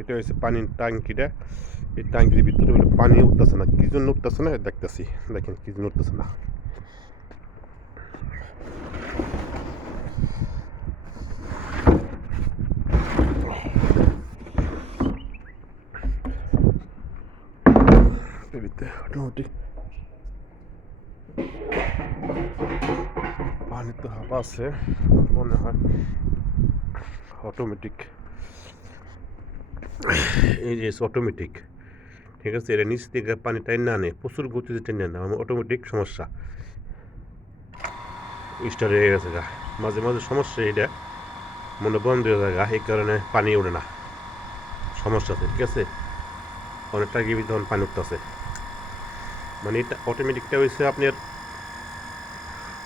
এটা হচ্ছে পানির ট্যাঙ্কিটা। এই ট্যাঙ্কির ভিতরে বলে পানি উঠতেছে না, কি জন্য উঠতেছে না দেখতেছি। দেখেন কি জন্য উঠতেছে না। অটোমেটিক পানি তো হাঁপা আছে মনে হয়। অটোমেটিক, এই যে অটোমেটিক, ঠিক আছে। এটা নিচ থেকে পানি টাইন না আনে, প্রচুর গতিতে টেনে আনে, আমার অটোমেটিক সমস্যা। স্টার্ট হয়ে গেছে গা, মাঝে মাঝে সমস্যা এটা মনে বন্ধ হয়ে যায় গা, এই কারণে পানি ওঠে না, সমস্যা আছে। ঠিক আছে, অনেকটা গিয়ে তখন পানি উঠতেছে। মানে এটা অটোমেটিকটা হয়েছে আপনার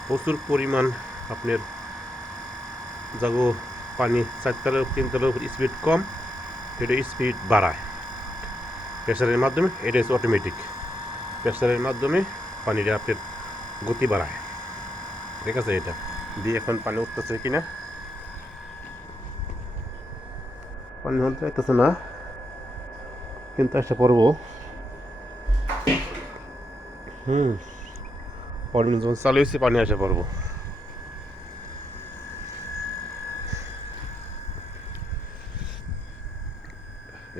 প্রচুর পরিমাণ আপনার যাগো পানি চারতলার তিনতলার উপর স্পিড কম, এটা স্পিড বাড়ায় প্রেসারের মাধ্যমে। এটা হচ্ছে অটোমেটিক, প্রেসারের মাধ্যমে পানিটা আপনার গতি বাড়ায়। ঠিক আছে, এটা দিয়ে এখন পানি উঠতেছে কিনা, পানি উঠতে চাইতেছে না কিন্তু আসতে পড়বো। পানি যখন চালু হয়েছে পানি আসে পড়বো।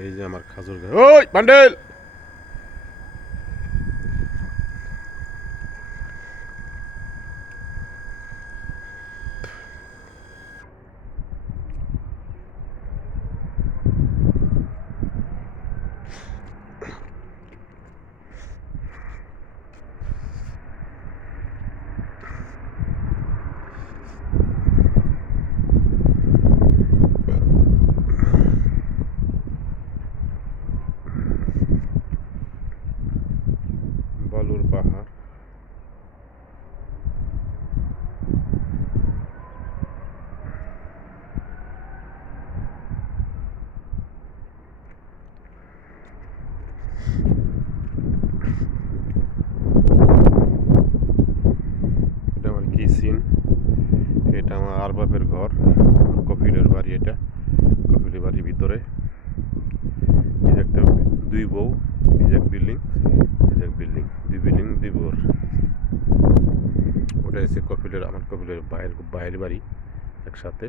এই যে আমার খাজুর গাছ, ওই বান্ডেল বালুর পাহাড়। এটা আমার কি সিন, এটা আমার আরবাবের ঘর, কপিলের বাড়ি। এটা কপিলের বাড়ির ভিতরে এই যে একটা দুই বউ, এই যে এক বিল্ডিং, এই যে এক বিল্ডিং, দুই বিল্ডিং দুই বউর। ওটা হচ্ছে কপিলের, আমার কপিলের বাইরের বাড়ি একসাথে।